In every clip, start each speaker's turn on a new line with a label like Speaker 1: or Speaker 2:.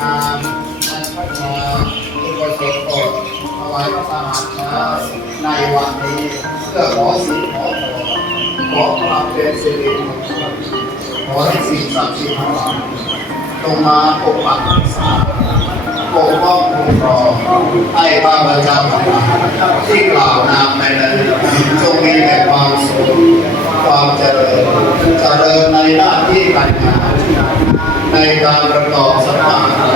Speaker 1: งามานพระชาอุปสมบทถวายพระสหายชาในวันนี้เพื่อขอสิ่งขอพรขอความเป็นสิริมงคลขอให้สิ่งศักดิ์สิทธิ์ทั้งหลายจงมาปกปักรักษาปกป้องคุ้มครองให้พระารเจ้าทั้งหลาที่กล่าวนามในนั้นจงมีแต่ความสุขความเจริญเจริญในหน้าที่การงานในการประกอบสภาพ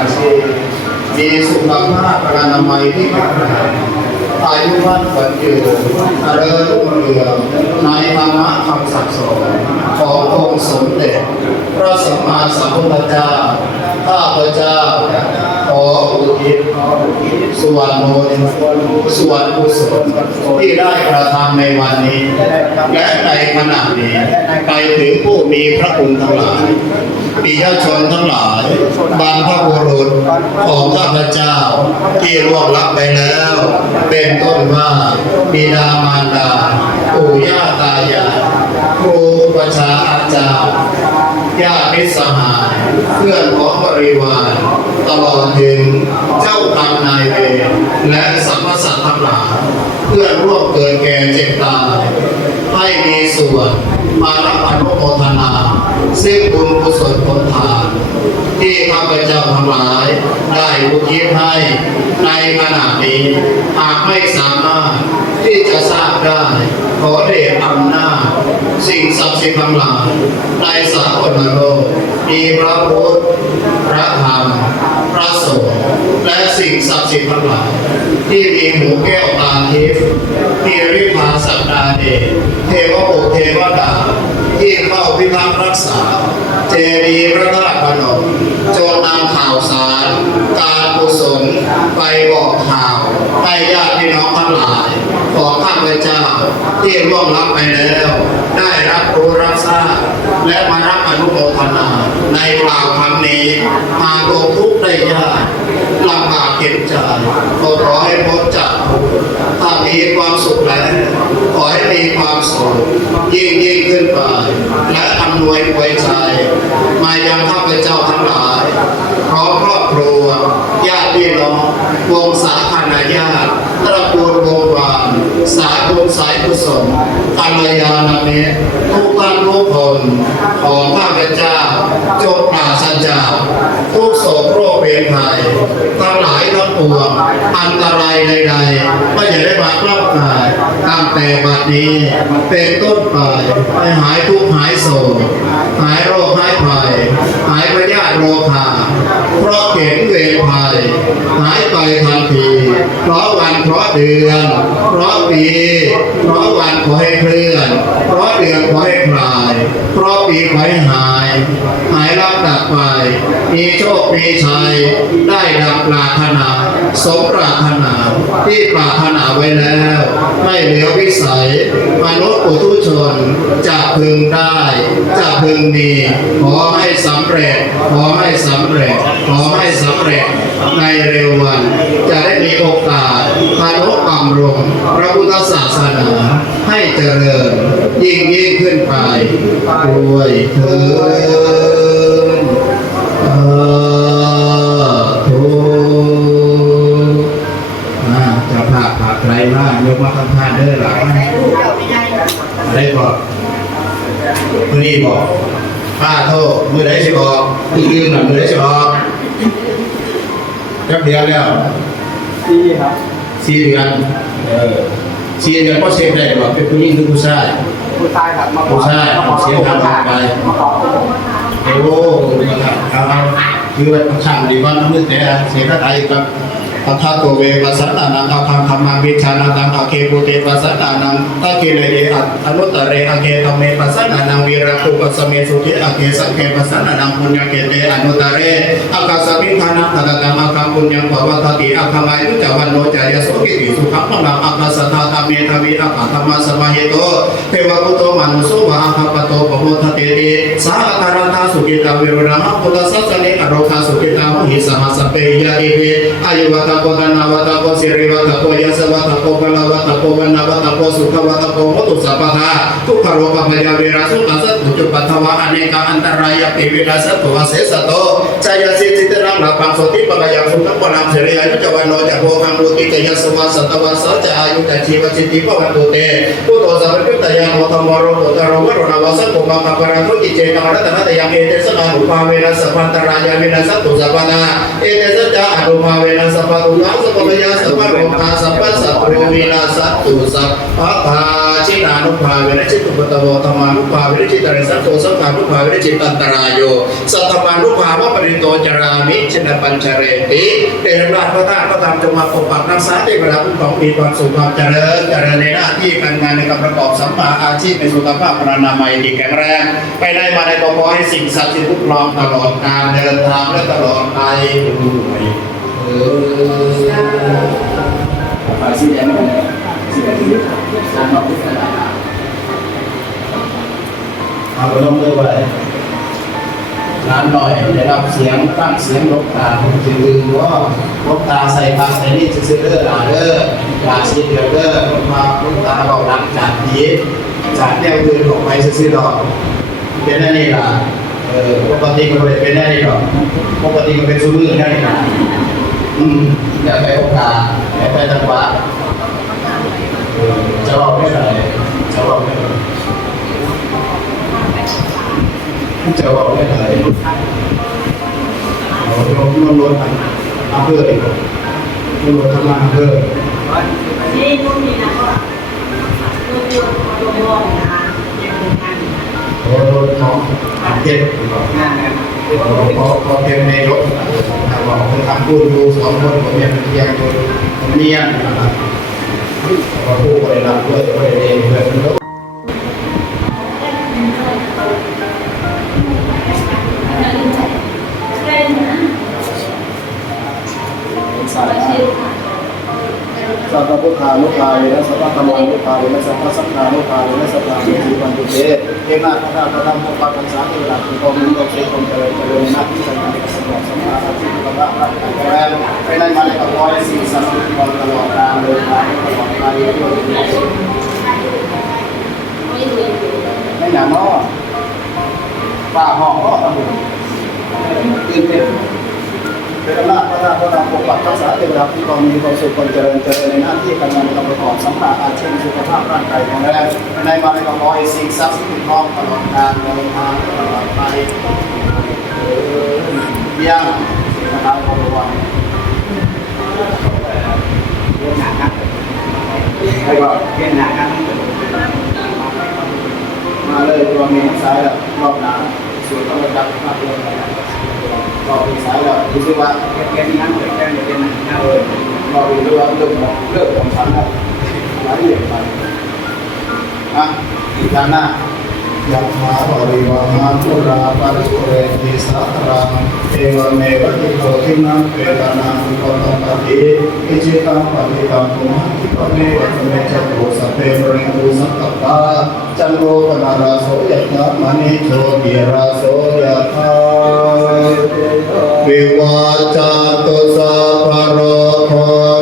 Speaker 1: มีสุขภาพอนามัยที่แข็งแรงอายุวันขวัญยืนเจริญรุ่งเรืองในธรรมะคำสั่งสอนขององค์สมเด็จ พระสัมมาสัมพุทธเจ้า ข้าพเจ้า ขออุทิศส่วนบุญส่วนกุศลที่ได้กระทำในวันนี้ และในขณะนี้ ไปถึงผู้มีพระคุณทั้งหลายปิยชนทั้งหลายบรรพบุรุษของข้าพเจ้า ที่ร่วงลับไปแล้ว เป็นต้นว่าบิดามารดาปู่ย่าตายายครูประชาอาจารย์ ญาติมิตรสหายเพื่อนของบริวารตลอดถึงเจ้ากรรมนายเวรและสรรพสัตว์ทั้งหลายเพื่อนร่วมเกิดแก่เจ็บตายให้มีส่วนมารับอนุโมทนาซึ่งบุญกุศลผลทาน ที่ข้าพเจ้าทั้งหลาย ได้อุทิศให้ในขณะนี้หากไม่สามารถที่จะทราบได้ขอเดชอำนาจ สิ่งศักดิ์สิทธิ์ทั้งหลายในสากลโลกมีพระพุทธพระธรรมพระสงฆ์และสิ่งศักดิ์สิทธิ์ทั้งหลายที่มีหูแก้วตาทิพย์มีริพาสัปดาเดเทวบุตรเทวดาที่เข้าพิทักษ์รักษา เจดีย์พระธาตุพนม จงนำข่าวสาร การกุศลไปบอกข่าวให้ญาติพี่น้องทั้งหลายของข้าพเจ้าที่ร่วงรับไปแล้ว ได้รับรู้รับทราบและมารับอนุโมทนา ในกล่าวคำนี้ มาตกทุกข์ได้ยากลำบากเข็นใจก็ขอให้พ้นจากทุกข์ถ้ามีความสุขแล้วขอให้มีความสุขยิ่งยิ่งขึ้นไปและอำนวยอวยใจ มายังข้าพเจ้าทั้งหลาย พร้อมครอบครัวญาติพี่น้องวงสาคณาญาติตระกูลวงวาน สายบุญสายกุศลกัลยาณมิตทุกท่านทุกคนของข้าพเจ้าจงปราศจากทุกโศกโรคเวรภัยทั้งหลายทั้งปวงอันตรายใดๆไม่อย่าได้มาครอบกายตั้งแต่บัดนี้เป็นต้นไปให้หายทุกหายโศกหายโรคหายภัยหายพยาธิโรคาเพราะเข็นเวรภัยหายไปทันทีเพราะวันเพราะเดือนเพราะปีเพราะวันขอให้เคลื่อน เพราะเดือนขอให้คลาย เพราะปีขอให้หาย หายรับดับไป มีโชค มีชัย ได้ดังปรารถนา สมปรารถนา ที่ปรารถนาไว้แล้ว ไม่เหลือวิสัย มนุษย์ปุถุชนจะพึงได้ จะพึงมี ขอให้สำเร็จ ขอให้สำเร็จ ขอให้สำเร็จ ในเร็ววัน จะได้มีโอกาสพานุกรรมรงพระพุทธศาสนาให้เจริญ ยิ่งยิ่งขึ้นไปด้วยเถิดสาธุจะพาผ่าใครบ้างยกมาข้งท่านเด้อหลังอะไรบอกมือนี้บอกป้าโทษมือไหนสิบอกมืออื่นหน่ะมือไหนสิบอก เดือนแล้ว
Speaker 2: ดีครับ
Speaker 1: สี่เดือนเออสี่เดือนก็เช็คได้ว่าเป็นผู้หญิงหรือผู้ชาย
Speaker 2: ผู้ชายครับมาขอ
Speaker 1: ผู้ชาย
Speaker 2: มาขอ
Speaker 1: เสียงดังออกไป
Speaker 2: มาขอ
Speaker 1: โอ้นะครับเอาเอาคือว่าช่างดีว่าน้ำมือแต่เสียก็ไทยกับ อัฏฐาตัวเวปัสสนานังอาคังธรรมังวิชานังอาเคปุเตปัสสนานังตะเกเรเดอะอนุตตะเรอาเคธรรมเมปัสสนานังวีระคุปัสเมสุขิอาเคสังเคปัสสนานังปุญญเกเตอนุตตะเรอาคาสมิทานังตตะตังอาคังปุญญังภวัตติอาคังอายุจวันโนจายโสกิติสุขังพลังอาคาสตาธรรมเมธวิอาคาธรรมสมาเหิโตเทวกุโตมนุสุวะอาคาปโตปโมทเตติสาคารันทาสุกิตาวิรุณะพุทธสัสสะเนอโรคาสุกิตาหิสหัสเปยะอิเวอายุวัตโกธนาวตโกสิริวัตโกยสวัตโกกลาวัตโกวั นวัตโกสุขวัตโกมุตุสัพพะทุกขโรคพยาเวราสุตัสสะตุจุปัทวะอเนกอันตรายปิวินาสตุวเสสโตจายสิจิตรังนาปังโสติปะกะยังสุขังปนังเสรีอายุจวันโนจะโพคังมุติเกยสวาสตวาสจะอายุจะชีวจิตติปวันตุเตพุทโธสัพพิตยังโมธรรมโรโตตโรวโรนาวสังโกมังคปะรังทุกิเจตังรัตนะตยังเอเตสนาอุปาเวนะสัพพันตรายามินะสัตตุสัพพนาเอเตสจะอนุภาเวนะสัพพุนังสัพพยาสัพพโรคาสัพพสัตตุวินาสัตตุสัพพพา ชินานุภาเวนะจิตุปตโวธรรมานุภาเวนะจิตตริสัตโตสังฆานุภาเวนะจิตตันตรายโยสัตตมานุภาวะปริโตจารามิชนะปัญชเรติเตระราชพระธาตุพระธรรมจงมาปกปักรักษาเทวดาผู้ของมีความสุขความเจริญเจริญในหน้าที่การงานในการประกอบสัมมาอาชีพในสุขภาพพรรณนามัยที่แข็งแรงไปได้มาในกขอให้สิ่งศักดิ์สิทธิ์คุ้มครองตลอดการเดินทางและตลอดไปด้วยเออ
Speaker 2: ฝาสีแดง นี่สีแดงที่สามดอกที่ขนา
Speaker 1: เอาไปลงมือไว้ร้านหน่อยได้รับเสียงฟังเสียงลบตาผมจะลืมว่าลบตาใส่ปากใส่นี่จะซื้อเด้อหลาเด้อหลาสีเดียวเด้อลงมาลบตาเบาดังจากนี้จากแนวอื่นออกไปซื้อดอกเป็นอันนี้ล่ะเออปกติก็เป็นอันนี้ดอกปกติก็เป็นซูมือนั่นนี่นะอืมอย่าไปโอกาสอย่าไปจังหวะเอ อจะบอกไม่ได้จะบอกไม่ได้จะบอกได้ไหนเราลดลดอำเภออีกลดทำงานอำเภอ
Speaker 3: นี่นู่นนี่นะก็นู่นนี่ตัวมองนะยังคงทำ
Speaker 1: ลดของอาเทศ
Speaker 2: งานงาน
Speaker 1: พอพอเพียงในรถบอกคนทำพูดดูสองคนผมยังเพียงคนเนียนนะครับ พอพูดไปรับเพื่อนไปเองเพื่อนก็
Speaker 2: สาย สัพพุทธานุภาเวนะสัพพะธรรมานุภาเวนะสัพพะสังฆานุภาเวนะสัพพะมิจิปันตุเตเทนาพระธาตุธรรมพระปัจสาธิรัตน์ของมิตรเสกของเจริญเจริญนักที่การในสมองสมาธิที่พระพระพระแข็งแรงไปได้มาในกับร้อยสิ่งศักดิ์สิทธตลอดการเดินทางตลอดกาลยุคไม่หนาเนาะป้าหองก็ตำรวจตื่นเต้น เป็นอำนาจพระราชพระนามปกปักรักษาเทวดาผู้กองมีความสุขความเจริญเจริญในหน้าที่การงานการประกอบสัมผัสอาชีพสุขภาพร่างกายของแรงในมาในกระเพาะสิ่งศักดิ์สิทธิ์ท้องตลอดการเดินทางตลอดไปเยี่ยมนะครับขอบคุณให้ก็
Speaker 4: เป็นหนักครับ
Speaker 2: มาเลยตัวมีสายแล้วรอบหน้าสูตรต้องจับภาพรวมร อบมีสายแล้วดูสิว่า
Speaker 4: เป็นน้ำเกิดแค่เป็นหนักหน้าเลยก็
Speaker 2: เราดูดูว่าเรื่องของเรื่องของฉันนะรายละเอียดไปอะอีกด้านหน้า
Speaker 1: ยัมมาปริวามาตุราปริปุเรติสาครังเอวเมวะติโกทินังเปตานุปตัมปติอิจิตังปฏิตังตุมหังคิปเมวะเมจตุสัพเพมริงตุสังกัปปะจันโรปนาราโสยะถามณิโชติราโสยะถา วิวาจันตุสัพโรโค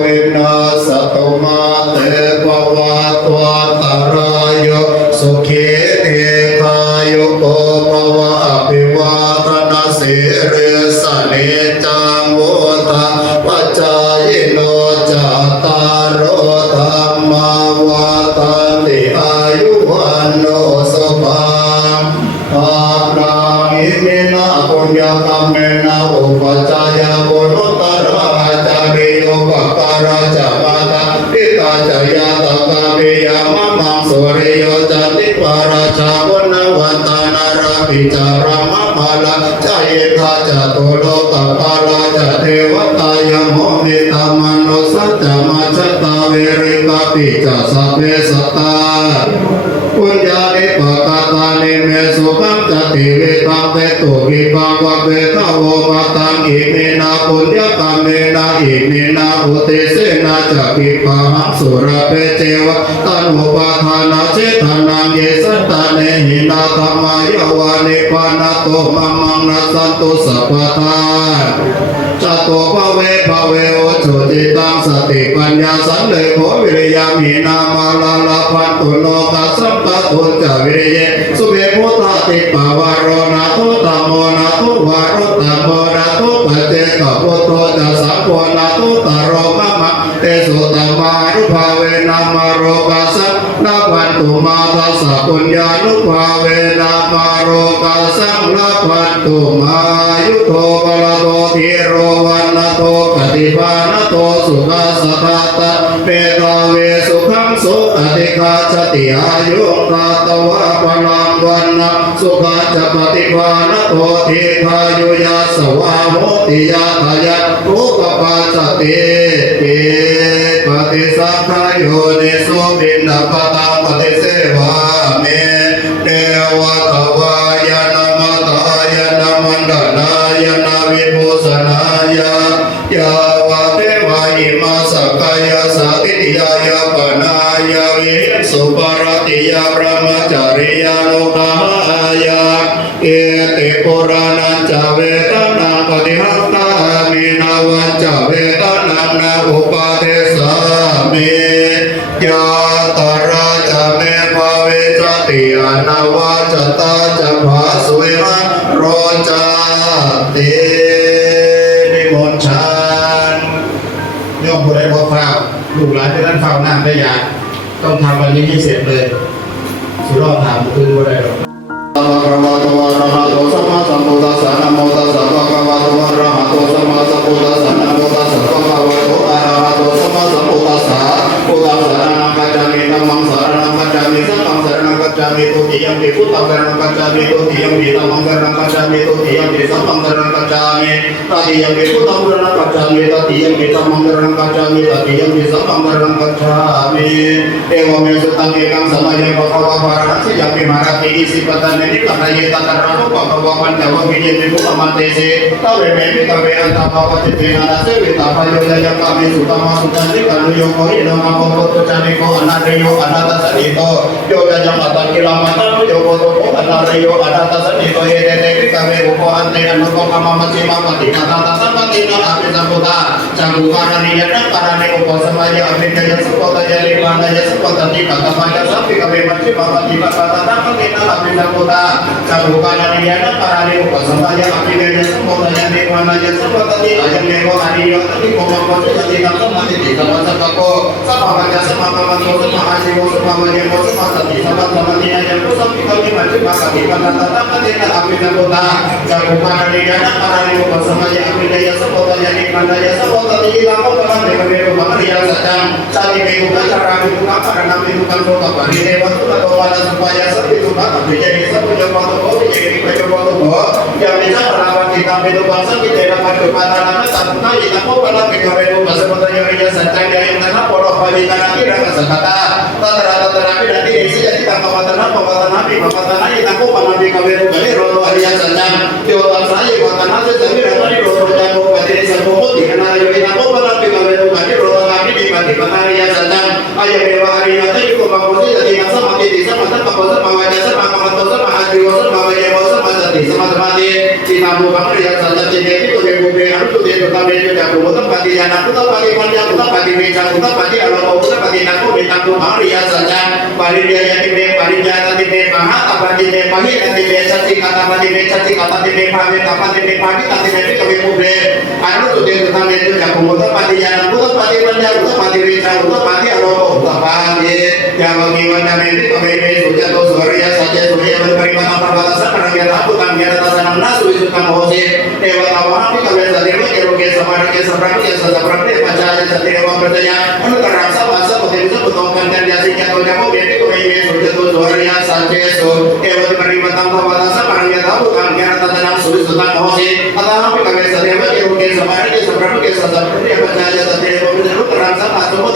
Speaker 1: วินาสตุมาเตปวัตวัตรายโยสุขีเตคายุโกภวะอภิวาทนาสิริสเนจังวุตาปัจจายโนจัตตารโอธรรมาวัฏั ตุโลตปาลาจเทวตายโมมิตามนุสัจจมาจตาเวริกาปิจสัพเพสตาปุญญาณิปกาตาเนเมสุขังจ ติเวตังเตตุกิปังวะเวทาวปตังอิมินาปุญญกรรมเมนาอิมินาอุติเสนาจักิปังสุรเปเจวะตันุปาทานาเจตานังเยสัตตาเนหินาธรรมายาวานิปานาโตมังมังนัสันตุสัพพทาจตุภเวภเวโอจุติตังสติปัญญาสันเลยโขวิริยามีนามาลาลาพันตุโนกัสสัมปะตุจาวิริเยสุเมพุทธาติปาวารโรนาตุตโมนาตุวารุตโมนาตุปเจกพุทโธจะสัพพนาตุตโรมะมะ เตสุตมารุภาเวนามาโรกัสสะนาพันตุมาทัสสะปุญญานุภาเวนามาโรกัสสะนาพันตุมายุโทบาลโตทิโรวันโตปฏิภาณโตสุขัสสะทัตตะเปตาเวสุขังสุอติกาชติอายุตาตวะปนังวันนะสุขัจปฏิภาณโตทิพายุยาสวาโหติยาทายะรูปปัสสติเปปฏิสังขายโยนิสุบินปตังปฏิเสวาเมเทวะทวายนามตายนามันดานายนาวิภูสนายายาวะเทวะอิมาสกายสาติติยายาปนายาวิสุปรติยาพระมจริยานุภายาเอติปุรานันจเวตนาปฏิหัต นาอุปาเทสามิยาตราจเมภาเวจติอนาวาจตาจะภาสุเวหะโรจาเตนิมนต์ชันโยมผู้ใดบ่เฝ้าลูกหลานที่นั่นเฝ้าน้ำได้ยากต้องทำวันนี้ให้เสร็จเลย สุรอถามคืนบ่ได้หรอกอะระวะโตอะระหะโตสัมมาสัมพุทธัสสะนะโมตัสสะภะคะวะโตอะระหะโตสัมมาสัมพุทธัสสะ สัมพุ ณังกัจฉามิตุติยัมปิพุทธังสรณังกัจฉามิตุติยัมปิธัมมังสรณังกัจฉามิตุติยัมปิสังฆังสรณังกัจฉามิตติยัมปิพุทธังสรณังกัจฉามิตติยัมปิธัมมังสรณังกัจฉามิตติยัมปิสังฆังสรณังกัจฉามิเอวเมสุตังเอกังสมัยภะคะวะภารังสิยัมปิมาราติอิสิปตันนิกัตเยตัตระภะคะวะปัญจวัคคีย์นิพุตมันเตเสตเวเมมิตเวอันตภาวะติเตนะนาเสวิตาภโยยะกามิสุตมะสุตันนิกัลโยโกหิโนมะโกโตจามิโกอนาเรโยอนาตสนิโตโยยะจัมตังกิลามัตังโยโกโตโกอนาเรโยอนาตสนิโตเยเตเตวิกเวอุปอันเตอนุโกกามะมัจฉิมะปฏินาตาสัมปตินาอภิสัมพุทธาจังกุกานานิยะปารานิอุปสมัยอภิญญะสุปตยะลิมานยะสุปตติกัตมายะสัพพิกเวมัจฉิมะปฏิปตาตาปฏินาอภิสัมพุทธาจังกุกานานิยะปารานิอุปสมัยอภิญญะสุปตยะลิมานยะสุปตติอยังเมโกอานิโยตติโกมะโกสุตติตัมมะติติตัมมะสัพพะโกสัพพะมัจจะสัพพะมัมโกสัพพะอาชิโกสัพพะมัจเโกสัพพะสติสัพพะสมาธินะยังกุสัพพิกเวมัจฉิมะปฏิปตาตาปฏินาอภิสัมพุทธาจังกุกานานิยะปารานิอุปสมัยอภิญญะสุปตยะลิมานยะสุปต కోసం ఇవన్నీ మంచి మాకు ఇవన్న తర్వాత నేను అమ్మిన పోతా చదువుకోమని పరాలి కోసమని అమ్మిన చేసపోతుంది అని మన చేసపోతుంది ఈ లాభం నేను నేను మన సత్యం చది నేను చడానికి కారణం నేను కనుక పని వస్తువులతో వాళ్ళ సుపాయాసం నేను విజయ సపోతో విజయ ప్రజలతో yang bisa merawat kita minum bahasa kita dalam kehidupan tanah karena kita mau pada minum bahasa kota yang saja yang tanah pondok bagi tanah kita kesempatan tata tata terapi nanti isi jadi kakawatanan, papatanami, papatanay, naku, pamambi kami rin kami, rolo aliyan sa dam, tiyotan sayo, watanan sa dami, ratani, rolo dam, patini sa bukot, di kanarayo, inaku, pamambi kami rin kami, rolo kami, di pati, panariyan sa dam, ayaw, ewa, pakai juga aku butuh pakai yang aku tuh pakai mandi aku tuh pakai meja aku tuh pakai kalau mau saja pakai dia yang di meja pakai di meja mah apa di meja pagi yang di meja sih kata pakai meja sih kata di meja pagi kata di meja pagi kata di meja kami mulai aku tuh yang kita meja juga aku butuh pakai yang aku tuh pakai mandi aku tuh pakai meja aku tuh pakai kalau mau butuh sudah tuh sore saja sore ya berterima kasih karena dia takut kan dia datang sana menasuk itu kan bosnya lewat awal tapi සමාජයේ සම්ප්‍රදාය සම්ප්‍රදාය පචාය සත්‍යවම් ප්‍රත්‍යය අනුතරම් සබස පොතේ සුබතෝ කන්දන් යසිකතෝ ජමෝ වේටි so di mari matam ta wata tahu kan atau apa kami ini apa saja semua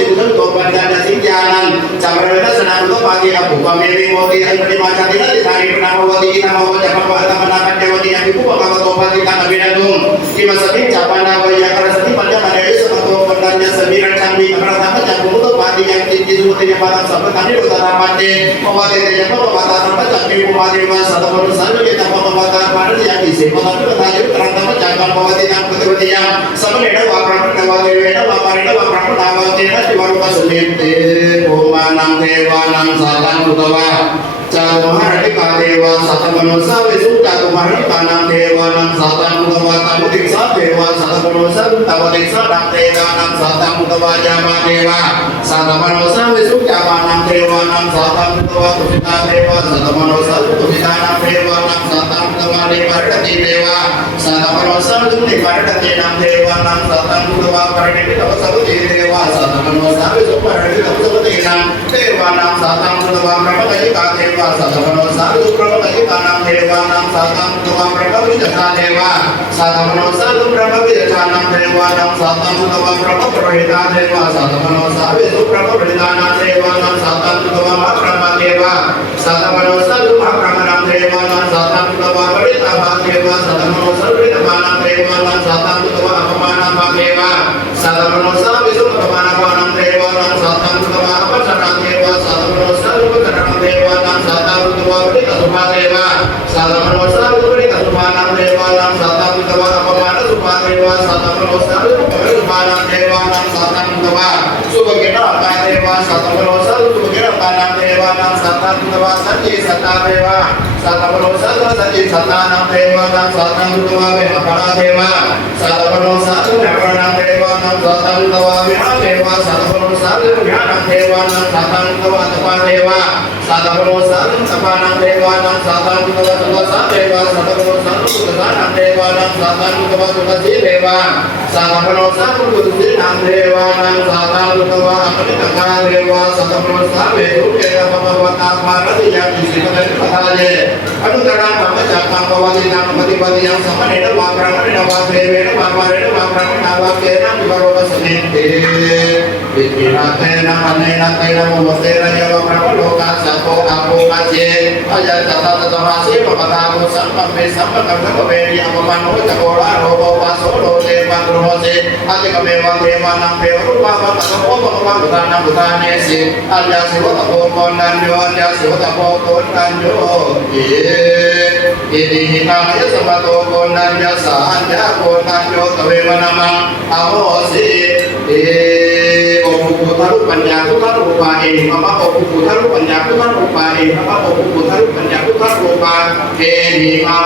Speaker 1: senang untuk pagi aku yang di macam di kita mau di kita kami utara mande pemati tanya pun pemata nama tapi pemati masa teman selalu kita pemata mana yang isi pemati tanya terang nama jangan pemati yang betul dia sama ni dah wapran nama dewi dah wapran dah wapran nama dia dah diwaru kasulim te omanam dewa nam salam utama จากมหาริกาเทวาสัตว์มนุษสาวิสุจากมหาริกานังเทวานังสัตว์งมุขวาตังมุติสาเทวาสัตว์มนุสังตวติสาดังเทวานังสัตว์งมุขวาจามาเทวาสัตว์มนุษสาวิสุจามานังเทวานังสัตว์งมุขวาตุสิตาเทวาสัตว์มนุสังตุสิตานังเทวานังสัตว์งมุขวาเทวาริกติเทวา เทเวนะวาปารินะ มังประภวิจารทานเทวาสาธมโนสาลุประภวิจทานังเทวานังสาตังตุตวังประภปริตาเทวาสาธมโนสาเวสุประภปริตานาเทวานังสาตังตุตวังอัครมาเทวาสาธมโนสาลุอัครมานังเทวานังสาตังตุตวังปริตาภาเทวาสาธมโนสาปริระภานังเทวานังสาตังตุตวังอัปมานาภาเทวาสาธมโนสา వస్తారు రూపాయనం దేవానం సతనం తవ శుభగిన రూపాయ దేవా సతమరోస శుభగిన రూపాయనం దేవానం సతనం తవ సత్య సతా దేవ సతమరోస సత్య సతానం దేవానం సతనం తవ విహపణ దేవ సతమరోస విహపణ దేవానం సతనం తవ విహ దేవ సతమరోస విహనం దేవానం సతనం తవ తప దేవ సతమరోస సపానం దేవానం సతనం తవ తప దేవ సతమరోస พุทธะนางเทวานางสามานุกวัตุกติเทวาสังฆโนสามุตุตินางเทวานางสามานุกวาอภินังาเทวาสังฆโนสาเวทุเกนะภควตาภารติยาปิสิมะนิพพาเลอนุตระธรรมจักขังภวตินังปฏิปติยังสัมมเนนวาพระมเนนวาเทเวนวาภารเนวาพระมนาวาเกนะมิบรมสนิเตปิปินาเตนะอเนนะเตนะโมเตนะยะวะพระโลกาสัพโพอาโภมาเจอายะตะตะตะมาสีปะปะตาโมสัมปะเมสัมปะยะสังฆะโกตัญโญตะเวมะนะมังอะโหสิเอ โองค์พุทารุปัญญาพุทธรูปาเองธรรมะองค์พุทารุปัญญาพุทธรูปาเองธรรมะองค์พุทารุปัญญาพุทธรูปาเอนิมา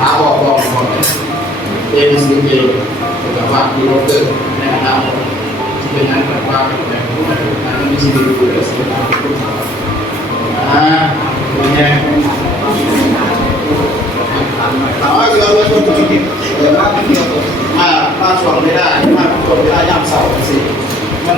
Speaker 1: หาออกบอกก่อนเอนิสิเกจะว่าที่เราเกิดในอนาคตที่เป็นนั้นแบบว่าแบบนี้นั้นมีชีวิตอยู่และสิ่งต่างๆาเนี่ย